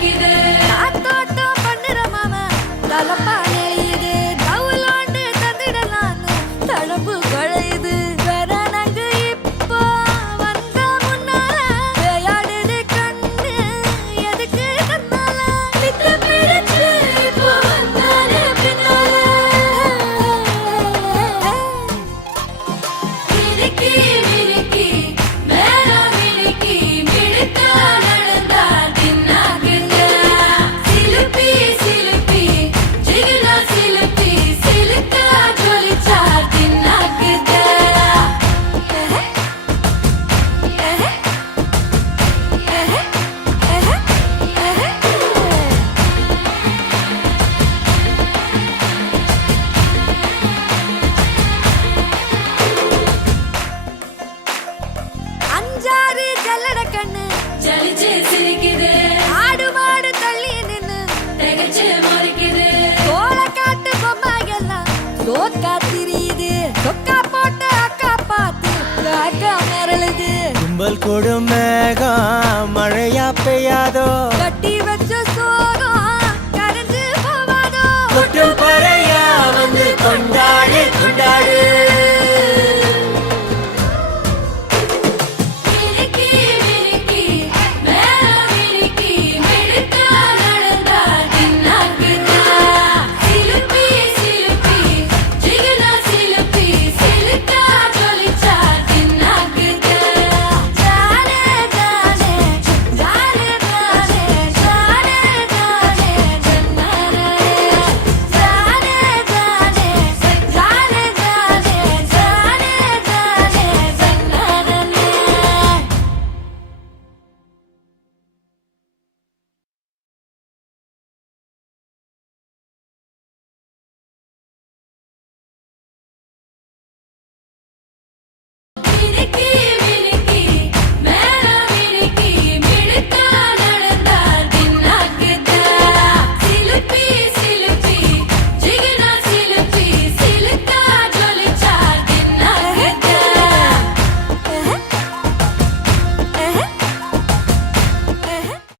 சிரிக்குது காத்தோட்டம் பண்ணுற மாமா தலப்பா நெளியுது தவுலாண்டு தந்திடலான்னு தடம்பு குழையுது வரணங்கு இப்போ வந்த முன்னால விளையாடுது கண்ணு எதுக்கு தன்னால பித்து பிடிச்சு இப்போ வந்தாலே பின்னால மினுக்கி மினுக்கி மேல மினுக்கி மிடுக்கா நடந்தா தின்னாக்குங்க சிலுப்பி சிலுப்பி ஜிகினா சிலுப்பி சிலுக்கா ஜொலிச்சா தின்னாக்குங்க அஞ்சாறு ஜல்லட கண்ணு ஜலிச்சு சிரிக்குது ஆடு மாடு தள்ளி நின்னு திகச்சு முறைக்குது கோலக்காட்டு பொம்மையெல்லாம் சோக்கா திரியுது சொக்கா போட்ட அக்கா பார்த்து காக்கா மிரளுது கும்பல் கொடும் மேகம் மழையா பெய்யாதோ கட்டி வச்ச சோகம் கரைஞ்சு போவாதோ கொட்டும் பறையா வந்து கொண்டாடு கொண்டாடு மினுக்கி மினுக்கி மேல மினுக்கி மிடுக்கா நடந்தா தின்னாக்குங்க சிலுப்பி சிலுப்பி ஜிகினா சிலுப்பி சிலுக்கா ஜொலிச்சா தின்னாக்குங்க ஜாலே ஜாலே ஜாலே ஜாலே ஜாலே ஜாலே ஜன்னரே ஜாலே ஜாலே ஜாலே ஜாலே ஜாலே ஜாலே ஜன்னரே மினுக்கி